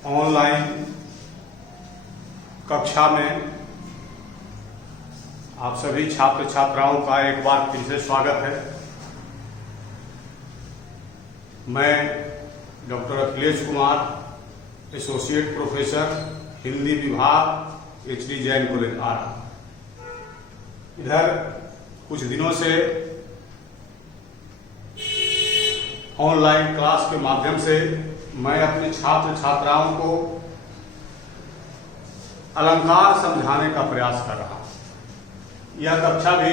Online कक्षा में आप सभी छात्र छात्राओं का एक बार फिर से स्वागत है। मैं doctor Akhilesh Kumar, associate professor Hindi विभाग, एचडी जैन कॉलेज आरा। इधर कुछ दिनों से ऑनलाइन क्लास के माध्यम से मैं अपने छात्र छात्राओं को अलंकार समझाने का प्रयास कर रहा हूं। यह कक्षा भी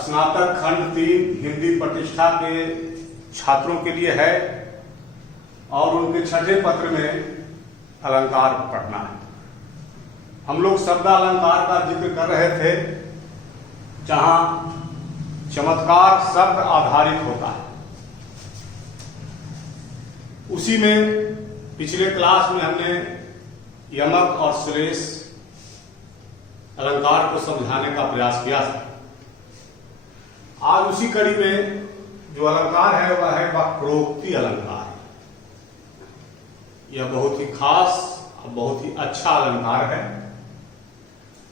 स्नातक खंड 3 हिंदी प्रतिष्ठा के छात्रों के लिए है और उनके छठे पत्र में अलंकार पढ़ना है। हम लोग शब्द अलंकार का जिक्र कर रहे थे, जहां चमत्कार शब्द आधारित होता है। उसी में पिछले क्लास में हमने यमक और श्लेष अलंकार को समझाने का प्रयास किया था। आज उसी कड़ी में जो अलंकार है वह है वक्रोक्ति अलंकार। यह बहुत ही खास और बहुत ही अच्छा अलंकार है।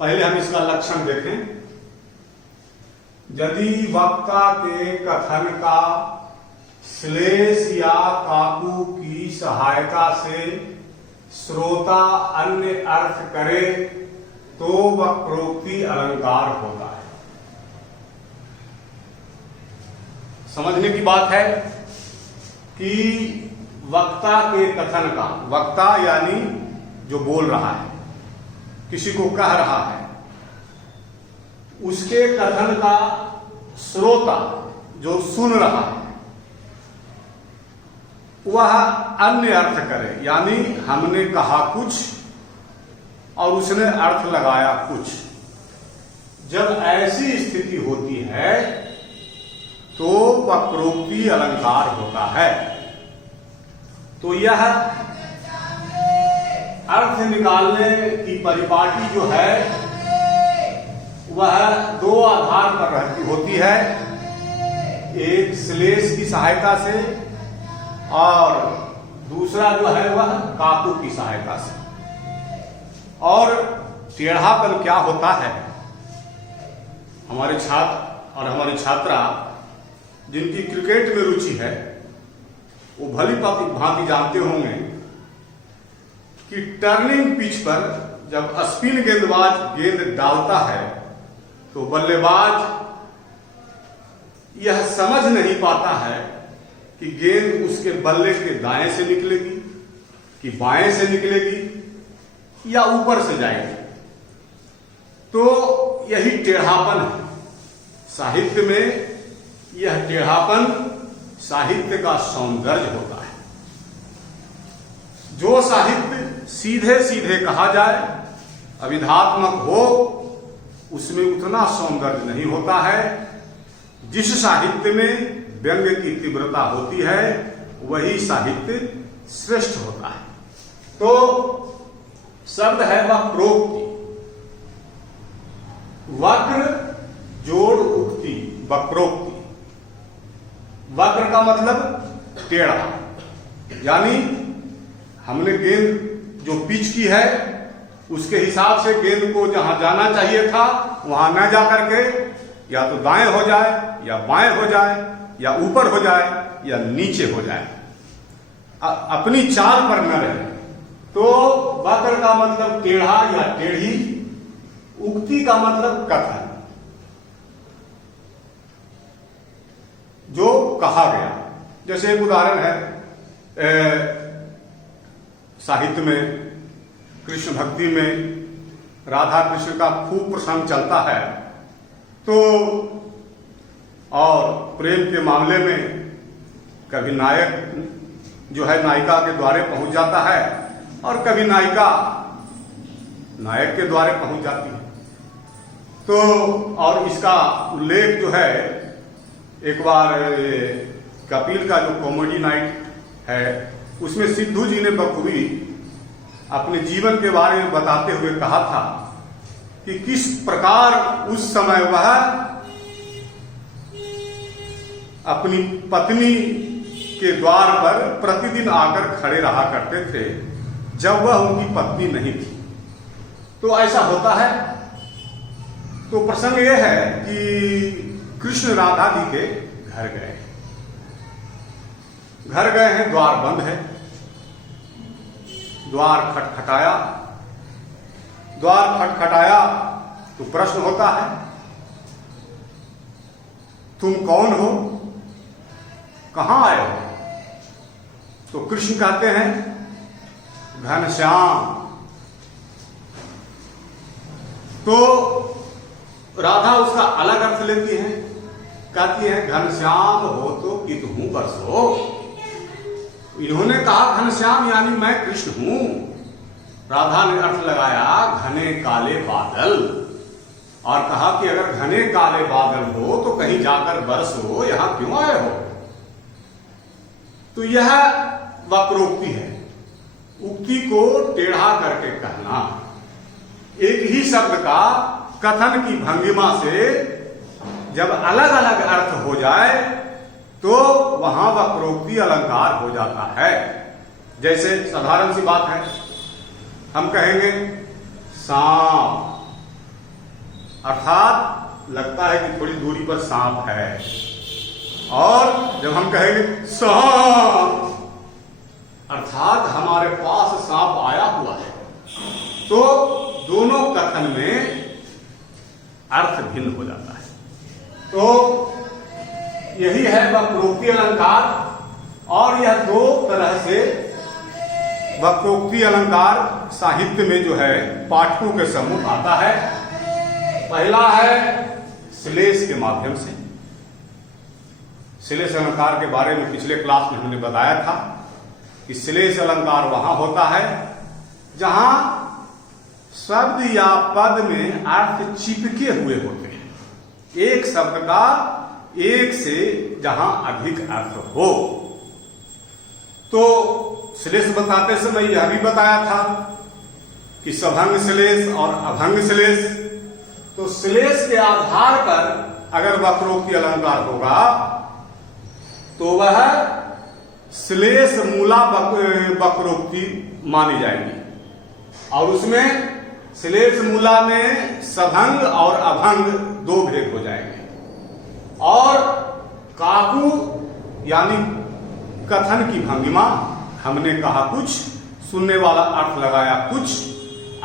पहले हम इसका लक्षण देखें। यदि वक्ता के कथन का श्लेष या काकू की सहायता से श्रोता अन्य अर्थ करे तो वक्रोक्ति अलंकार होता है। समझने की बात है कि वक्ता के कथन का, वक्ता यानी जो बोल रहा है, किसी को कह रहा है, उसके कथन का श्रोता जो सुन रहा है वह अन्य अर्थ करे, यानी हमने कहा कुछ और उसने अर्थ लगाया कुछ। जब ऐसी स्थिति होती है तो वक्रोक्ति अलंकार होता है। तो यह अर्थ निकालने की परिपाटी जो है वह दो आधार पर होती है, एक श्लेष की सहायता से और दूसरा जो है वह काकू की सहायता से। और टेढ़ापन क्या होता है, हमारे छात्र और हमारी छात्रा जिनकी क्रिकेट में रुचि है वो भली भांति जानते होंगे कि टर्निंग पिच पर जब स्पिन गेंदबाज गेंद डालता है तो बल्लेबाज यह समझ नहीं पाता है कि गेंद उसके बल्ले के दाएं से निकलेगी कि बाएं से निकलेगी या ऊपर से जाएगी। तो यही टेढ़ापन है साहित्य में। यह टेढ़ापन साहित्य का सौंदर्य होता है। जो साहित्य सीधे सीधे कहा जाए, अविधात्मक हो, उसमें उतना सौंदर्य नहीं होता है। जिस साहित्य में व्यंग्य की तीव्रता होती है वही साहित्य श्रेष्ठ होता है। तो शब्द है वक्रोक्ति। वक्र जोड़ उक्ति, वक्रोक्ति। वक्र का मतलब टेढ़ा, यानी हमने गेंद जो पिच की है उसके हिसाब से गेंद को जहां जाना चाहिए था वहां न जाकर के या तो दाएं हो जाए या बाएं हो जाए या ऊपर हो जाए या नीचे हो जाए, अपनी चाल पर न रहे। तो वक्र का मतलब टेढ़ा या टेढ़ी, उक्ति का मतलब कथन, जो कहा गया। जैसे एक उदाहरण है, साहित्य में कृष्ण भक्ति में राधा कृष्ण का खूब प्रसंग चलता है, तो और प्रेम के मामले में कभी नायक जो है नायिका के द्वारे पहुंच जाता है और कभी नायिका नायक के द्वारे पहुंच जाती है। तो और इसका उल्लेख जो है, एक बार कपिल का जो कॉमेडी नाइट है उसमें सिद्धू जी ने बखूबी अपने जीवन के बारे में बताते हुए कहा था कि किस प्रकार उस समय वह अपनी पत्नी के द्वार पर प्रतिदिन आकर खड़े रहा करते थे जब वह उनकी पत्नी नहीं थी। तो ऐसा होता है। तो प्रसंग यह है कि कृष्ण राधा जी के घर गए हैं, द्वार बंद है। द्वार खटखटाया तो प्रश्न होता है, तुम कौन हो, कहां आए हो? तो कृष्ण कहते हैं, घनश्याम। तो राधा उसका अलग अर्थ लेती है, कहती है घनश्याम हो तो कित हूं बरसो। इन्होंने कहा घनश्याम यानी मैं कृष्ण हूं। राधा ने अर्थ लगाया घने काले बादल, और कहा कि अगर घने काले बादल हो तो कहीं जाकर बरसो, यहां क्यों आए हो? तो यह वक्रोक्ति है। उक्ति को टेढ़ा करके कहना, एक ही शब्द का कथन की भंगिमा से जब अलग अलग अर्थ हो जाए तो वहां वक्रोक्ति अलंकार हो जाता है। जैसे साधारण सी बात है, हम कहेंगे सांप, अर्थात लगता है कि थोड़ी दूरी पर सांप है, और जब हम कहेंगे सांप, अर्थात हमारे पास सांप आया हुआ है। तो दोनों कथन में अर्थ भिन्न हो जाता है। तो यही है वक्रोक्ति अलंकार। और यह दो तरह से वक्रोक्ति अलंकार साहित्य में जो है पाठकों के सम्मुख आता है। पहला है श्लेष के माध्यम से। श्लेष अलंकार के बारे में पिछले क्लास में हमने बताया था कि श्लेष अलंकार वहां होता है जहां शब्द या पद में अर्थ चिपके हुए होते हैं। एक शब्द का एक से जहां अधिक अर्थ हो। तो श्लेष बताते समय यह भी बताया था कि सभंग श्लेष और अभंग श्लेष। तो श्लेष के आधार पर अगर वक्रोक्ति अलंकार होगा तो वह श्लेष मूला वक्रोक्ति मानी जाएगी, और उसमें श्लेष मूला में सभंग और अभंग दो भेद हो जाएंगे। और काकू यानी कथन की भंगिमा, हमने कहा कुछ, सुनने वाला अर्थ लगाया कुछ,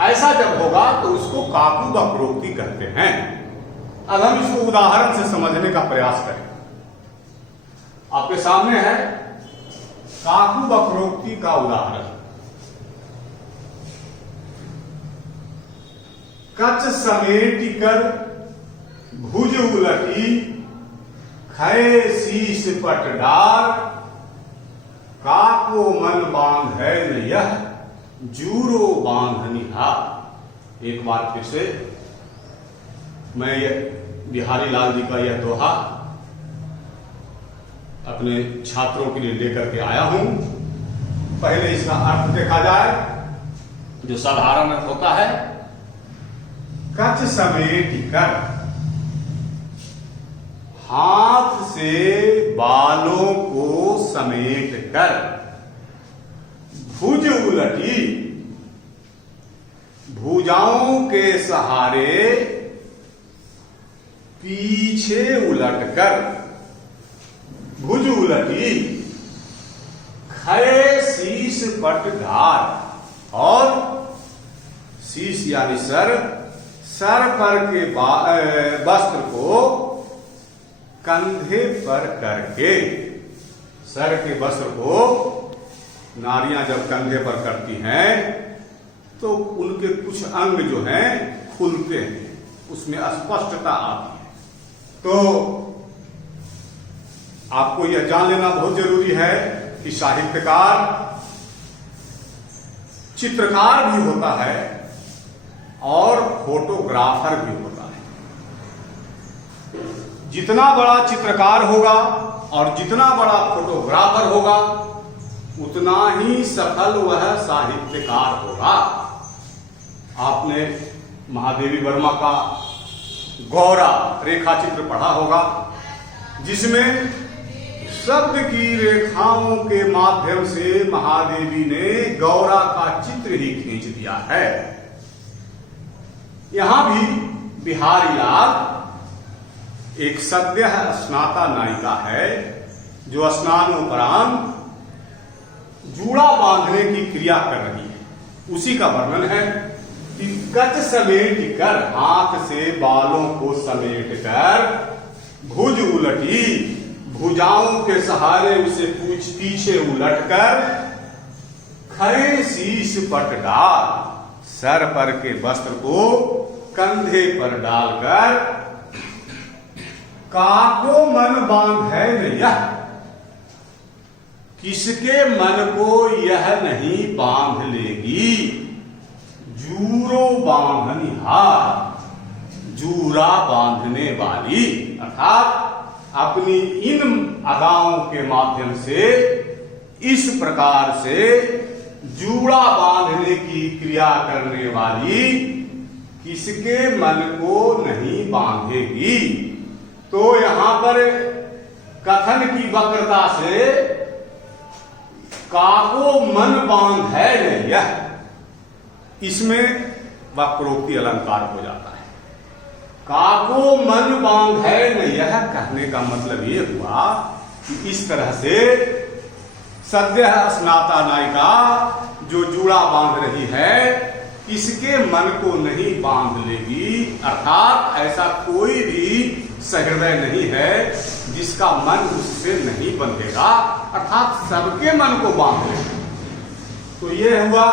ऐसा जब होगा तो उसको काकू वक्रोक्ति कहते हैं। अब हम इसको उदाहरण से समझने का प्रयास करें। आपके सामने है काकू वक्रोक्ति का उदाहरण। कच समेट कर भुज उलटी, खय शीश पट डार, काको मन बांध है न यह, जूरो बांधनिहार। एक बार फिर से मैं बिहारी लाल जी का यह दोहा अपने छात्रों के लिए लेकर के आया हूं। पहले इसका अर्थ देखा जाए, जो साधारण अर्थ होता है, कच समेट कर, हाथ से बालों को समेट कर, भुज उलटी, भुजाओं के सहारे पीछे उलटकर, भुज उलटी, खय शीश पट धार, और शीश यानी सर, सर पर के वस्त्र को कंधे पर करके, सर के वस्त्र को नारियां जब कंधे पर करती हैं तो उनके कुछ अंग जो हैं खुलते हैं, उसमें स्पष्टता आती है। तो आपको यह जान लेना बहुत जरूरी है कि साहित्यकार चित्रकार भी होता है और फोटोग्राफर भी होता है। जितना बड़ा चित्रकार होगा और जितना बड़ा फोटोग्राफर होगा उतना ही सफल वह साहित्यकार होगा। आपने महादेवी वर्मा का गौरा रेखा चित्र पढ़ा होगा, जिसमें शब्द की रेखाओं के माध्यम से महादेवी ने गौरा का चित्र ही खींच दिया है। यहां भी बिहारी लाल एक सद्य स्नाता नायिका है जो स्नानोपरांत जूड़ा बांधने की क्रिया कर रही है। उसी का वर्णन है कि कच समेट कर, हाथ से बालों को समेट कर, भुज उलटी, भुजाओं के सहारे उसे पूछ पीछे उलट कर, खड़े शीश पट डाल, सर पर के वस्त्र को कंधे पर डालकर, काको मन बांध है न यह, किसके मन को यह नहीं बांध लेगी, जूरो बांधनिहार, जूरा बांधने वाली। अर्थात अपनी इन अदाओं के माध्यम से इस प्रकार से जूड़ा बांधने की क्रिया करने वाली किसके मन को नहीं बांधेगी। तो यहां पर कथन की वक्रता से काको मन बांध है न यह, इसमें वक्रोक्ति अलंकार हो जाता है। काको मन बांध है न यह कहने का मतलब ये हुआ कि इस तरह से सद्य स्नाता नायिका जो जूड़ा बांध रही है किसके मन को नहीं बांध लेगी। अर्थात ऐसा कोई भी सहृदय नहीं है जिसका मन उससे नहीं बंधेगा, अर्थात सबके मन को बांध लेगा। तो ये हुआ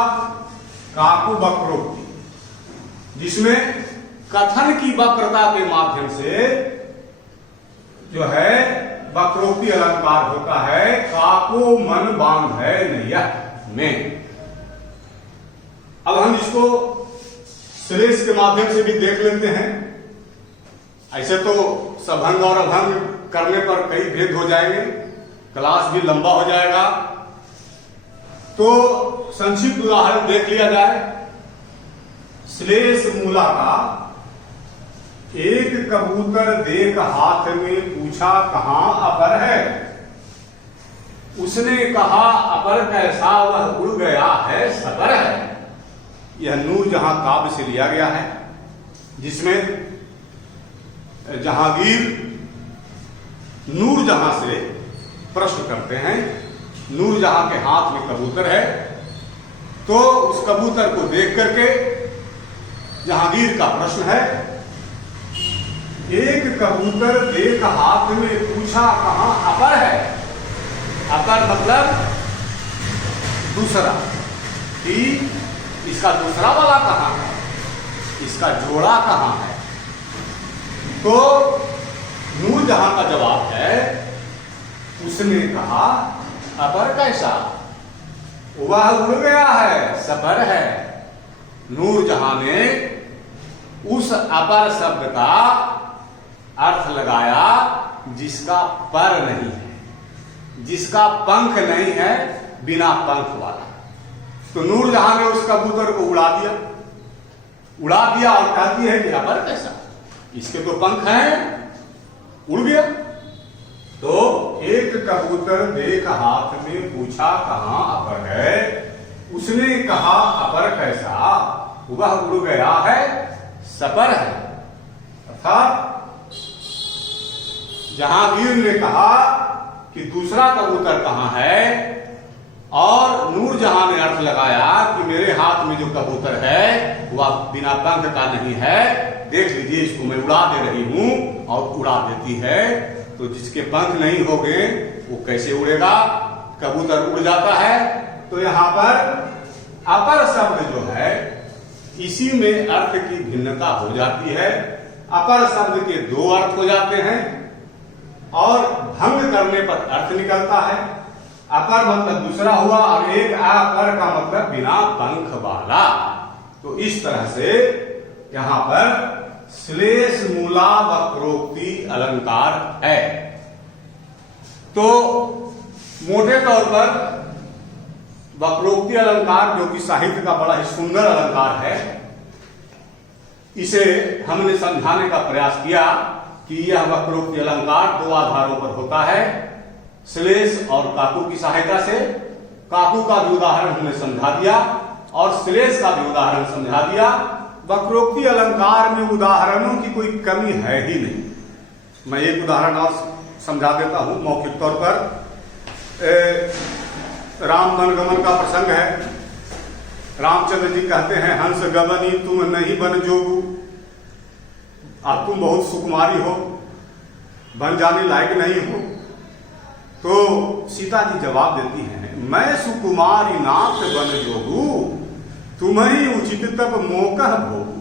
काकु वक्रोक्ति, जिसमें कथन की वक्रता के माध्यम से जो है वक्रोक्ति अलंकार होता है। काको मन बांध है नैया में। अब हम इसको श्लेष के माध्यम से भी देख लेते हैं। ऐसे तो सभंग और अभंग करने पर कई भेद हो जाएंगे, क्लास भी लंबा हो जाएगा, तो संक्षिप्त उदाहरण देख लिया जाए। श्लेष मूला का एक कबूतर देख हाथ में पूछा कहां अपर है, उसने कहा अपर कैसा, वह उड़ गया है सबर है। यह नूर जहां काव्य से लिया गया है, जिसमें जहांगीर नूर जहां से प्रश्न करते हैं। नूर जहां के हाथ में कबूतर है, तो उस कबूतर को देख करके जहांगीर का प्रश्न है, एक कबूतर देख हाथ में पूछा कहां अपर है। अपर मतलब दूसरा, कि इसका दूसरा वाला कहां है, इसका जोड़ा कहां है। तो नूर जहां का जवाब है, उसने कहा अपर कैसा, वह उड़ गया है सबर है। नूर जहां ने उस अपर शब्द का अर्थ लगाया जिसका पर नहीं है, जिसका पंख नहीं है, बिना पंख वाला। तो नूर जहां ने उस कबूतर को उड़ा दिया और कहती है कि अपर कैसा, इसके तो पंख हैं, उड़ गया। तो एक कबूतर देख हाथ में पूछा कहां अपर है, उसने कहा अपर कैसा, वह उड़ गया है सपर है। अर्थात जहांगीर ने कहा कि दूसरा कबूतर कहां है, और नूर जहां ने अर्थ लगाया कि मेरे हाथ में जो कबूतर है वह बिना पंख का नहीं है, देख लीजिए इसको मैं उड़ा दे रही हूं, और उड़ा देती है। तो जिसके पंख नहीं होंगे वो कैसे उड़ेगा, कबूतर उड़ जाता है। तो यहां पर अपर शब्द जो है, इसी में अर्थ की भिन्नता हो जाती है। अपर शब्द के दो अर्थ हो जाते हैं, और भंग करने पर अर्थ निकलता है। अपर मतलब दूसरा हुआ, और एक अपर का मतलब बिना पंख वाला। तो इस तरह से यहां पर श्लेष मूला वक्रोक्ति अलंकार है। तो मोटे तौर पर वक्रोक्ति अलंकार, जो कि साहित्य का बड़ा ही सुंदर अलंकार है, इसे हमने समझाने का प्रयास किया कि यह वक्रोक्ति अलंकार दो आधारों पर होता है। श्लेष और काकू की सहायता से। काकू का भी उदाहरण हमने समझा दिया और श्लेष का भी उदाहरण समझा दिया। वक्रोक्ति अलंकार में उदाहरणों की कोई कमी है ही नहीं। मैं एक उदाहरण और समझा देता हूं मौखिक तौर पर। राम वनगमन का प्रसंग है। रामचंद्र जी कहते हैं, हंस गमनी तुम नहीं बन जोगू, अब तुम बहुत सुकुमारी हो, बन जाने लायक नहीं हो। तो सीता जी जवाब देती हैं, मैं सुकुमारी नाथ बन जोगू, तुम्हारी उचित तप मोकह भोगू।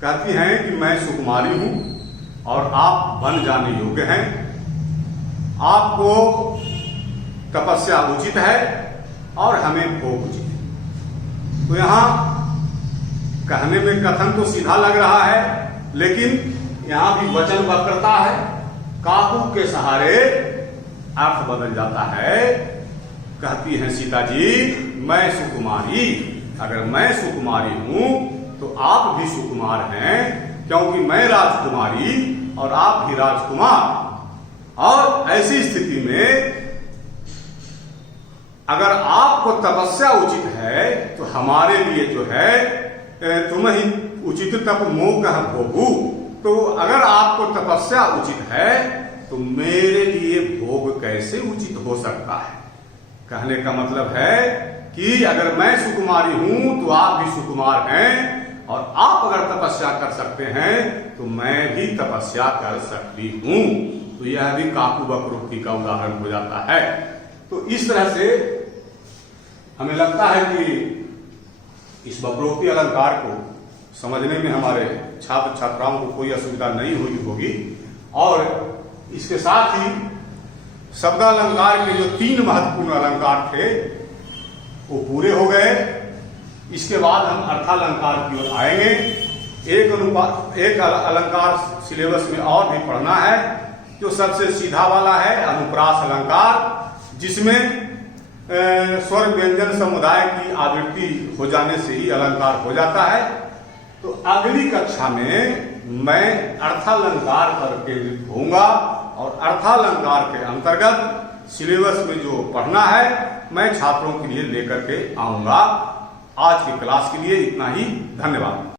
कहती हैं कि मैं सुकुमारी हूं और आप बन जाने योग्य हैं, आपको तपस्या उचित है और हमें भोग उचित है। तो यहां कहने में कथन तो सीधा लग रहा है, लेकिन यहां भी वचन वक्रता है। काकू के सहारे अर्थ बदल जाता है। कहती हैं सीता जी, मैं सुकुमारी, अगर मैं सुकुमारी हूं तो आप भी सुकुमार हैं, क्योंकि मैं राजकुमारी और आप भी राजकुमार। और ऐसी स्थिति में अगर आपको तपस्या उचित है तो हमारे लिए जो है तुम्हें उचित तप मोकह भोगू। तो अगर आपको तपस्या उचित है तो मेरे लिए भोग कैसे उचित हो सकता है। कहने का मतलब है कि अगर मैं सुकुमारी हूं तो आप भी सुकुमार हैं, और आप अगर तपस्या कर सकते हैं तो मैं भी तपस्या कर सकती हूं। तो यह भी काकू वक्रोक्ति का उदाहरण हो जाता है। तो इस तरह से हमें लगता है कि इस वक्रोक्ति अलंकार को समझने में हमारे छात्र छात्राओं को कोई असुविधा नहीं हुई होगी। और इसके साथ ही शब्दालंकार के जो 3 महत्वपूर्ण अलंकार थे वो पूरे हो गए। इसके बाद हम अर्थालंकार की ओर आएंगे। एक अलंकार सिलेबस में और भी पढ़ना है, जो सबसे सीधा वाला है अनुप्रास अलंकार, जिसमें स्वर व्यंजन समुदाय की आवृत्ति हो जाने से ही अलंकार हो जाता है। तो अगली कक्षा में मैं अर्थालंकार पर केंद्रित होऊंगा और अर्थालंकार के अंतर्गत सिलेबस में जो पढ़ना है मैं छात्रों के लिए लेकर के आऊंगा। आज की क्लास के लिए इतना ही। धन्यवाद।